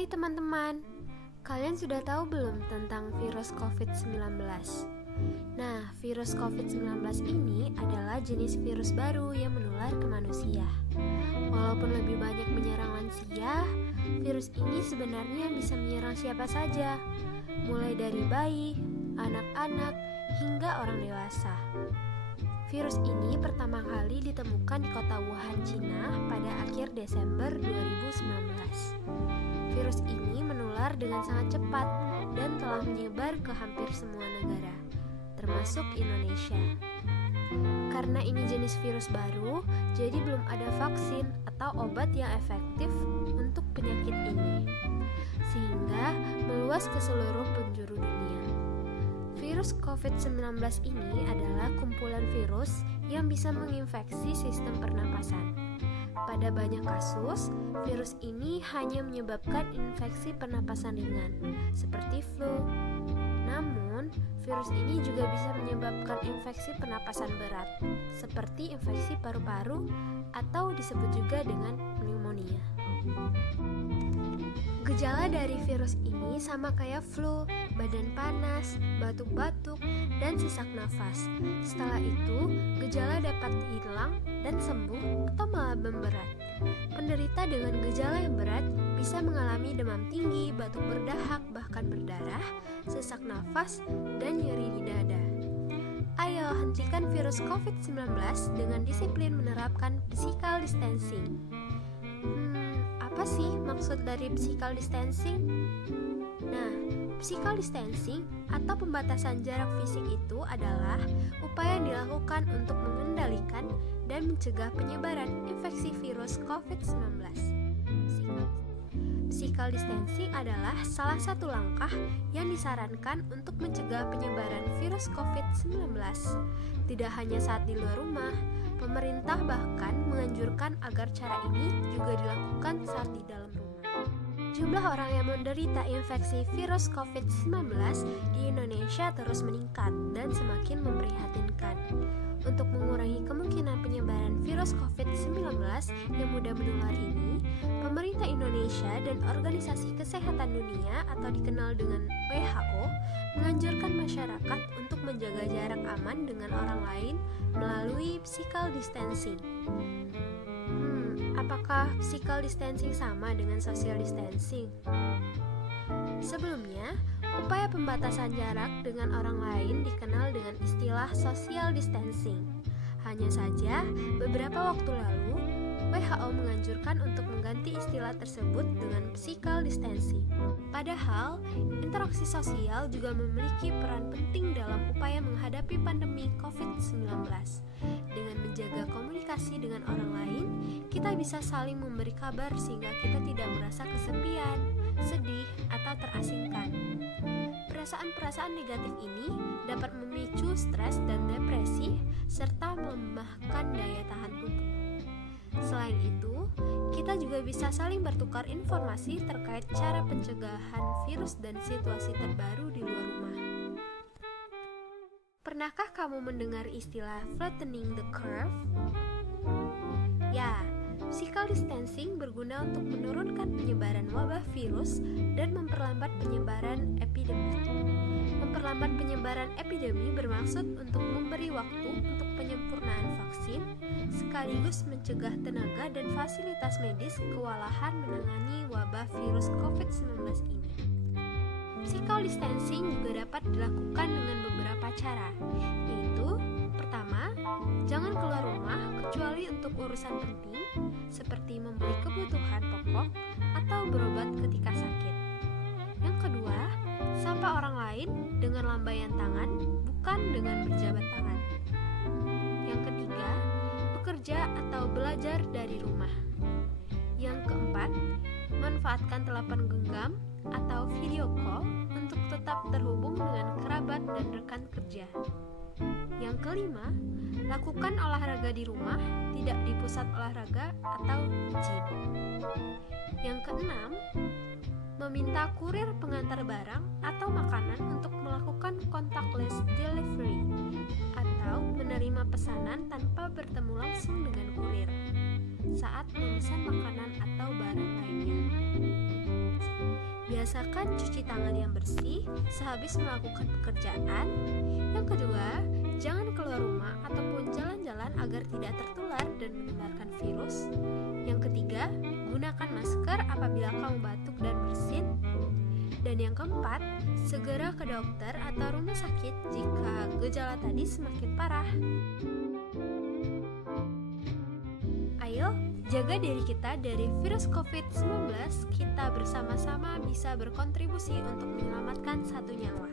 Hai teman-teman, kalian sudah tahu belum tentang virus COVID-19? Nah, virus COVID-19 ini adalah jenis virus baru yang menular ke manusia. Walaupun lebih banyak menyerang lansia, virus ini sebenarnya bisa menyerang siapa saja, mulai dari bayi, anak-anak, hingga orang dewasa. Virus ini pertama kali ditemukan di kota Wuhan, Cina pada akhir Desember 2019. Virus ini menular dengan sangat cepat dan telah menyebar ke hampir semua negara, termasuk Indonesia. Karena ini jenis virus baru, jadi belum ada vaksin atau obat yang efektif untuk penyakit ini, sehingga meluas ke seluruh penjuru dunia. Virus COVID-19 ini adalah kumpulan virus yang bisa menginfeksi sistem pernapasan. Pada banyak kasus, virus ini hanya menyebabkan infeksi pernapasan ringan, seperti flu. Namun, virus ini juga bisa menyebabkan infeksi pernapasan berat, seperti infeksi paru-paru atau disebut juga dengan pneumonia. Gejala dari virus ini sama kayak flu, badan panas, batuk-batuk, dan sesak nafas. Setelah itu, gejala dapat hilang dan sembuh atau malah memberat. Penderita dengan gejala yang berat bisa mengalami demam tinggi, batuk berdahak, bahkan berdarah, sesak nafas, dan nyeri di dada. Ayo hentikan virus COVID-19 dengan disiplin menerapkan physical distancing. Apa sih maksud dari physical distancing? Nah, physical distancing atau pembatasan jarak fisik itu adalah upaya yang dilakukan untuk mengendalikan dan mencegah penyebaran infeksi virus COVID-19. Physical distancing adalah salah satu langkah yang disarankan untuk mencegah penyebaran virus COVID-19. Tidak hanya saat di luar rumah, pemerintah bahkan menganjurkan agar cara ini juga dilakukan saat di dalam rumah. Jumlah orang yang menderita infeksi virus COVID-19 di Indonesia terus meningkat dan semakin memprihatinkan. Untuk mengurangi kemungkinan penyebaran virus COVID-19 yang mudah menular ini, pemerintah Indonesia dan Organisasi Kesehatan Dunia atau dikenal dengan WHO menganjurkan masyarakat untuk menjaga jarak aman dengan orang lain melalui physical distancing. Apakah physical distancing sama dengan social distancing? Sebelumnya, upaya pembatasan jarak dengan orang lain dikenal dengan istilah social distancing. Hanya saja, beberapa waktu lalu, WHO menganjurkan untuk mengganti istilah tersebut dengan physical distancing. Padahal, interaksi sosial juga memiliki peran penting dalam upaya menghadapi pandemi COVID-19. Dengan menjaga komunikasi dengan orang lain, kita bisa saling memberi kabar sehingga kita tidak merasa kesepian, sedih, atau terasingkan. Perasaan-perasaan negatif ini dapat memicu stres dan depresi, serta melemahkan daya tahan tubuh. Selain itu, kita juga bisa saling bertukar informasi terkait cara pencegahan virus dan situasi terbaru di luar rumah. Pernahkah kamu mendengar istilah flattening the curve? Ya, physical distancing berguna untuk menurunkan penyebaran wabah virus dan memperlambat penyebaran epidemi. Memperlambat penyebaran epidemi bermaksud untuk memberi waktu untuk penyempurnaan vaksin, sekaligus mencegah tenaga dan fasilitas medis kewalahan menangani wabah virus COVID-19 ini. Physical distancing juga dapat dilakukan dengan beberapa cara, yaitu pertama, jangan keluar rumah kecuali untuk urusan penting seperti membeli kebutuhan pokok atau berobat ketika sakit. Yang kedua, sapa orang lain dengan lambaian tangan, bukan dengan berjabat tangan. Yang ketiga, bekerja atau belajar dari rumah. Yang keempat, manfaatkan telepon genggam atau video call untuk tetap terhubung dengan kerabat dan rekan kerja. Yang kelima, lakukan olahraga di rumah, tidak di pusat olahraga atau gym. Yang keenam, meminta kurir pengantar barang atau makanan untuk melakukan contactless delivery atau menerima pesanan tanpa bertemu langsung dengan kurir saat memesan makanan atau barang lainnya. Biasakan cuci tangan yang bersih sehabis melakukan pekerjaan. Yang kedua, jangan keluar rumah ataupun jalan-jalan agar tidak tertular dan menularkan virus. Yang ketiga, gunakan masker apabila kamu batuk dan bersin. Dan yang keempat, segera ke dokter atau rumah sakit jika gejala tadi semakin parah. Ayo, jaga diri kita dari virus COVID-19. Kita bersama-sama bisa berkontribusi untuk menyelamatkan satu nyawa.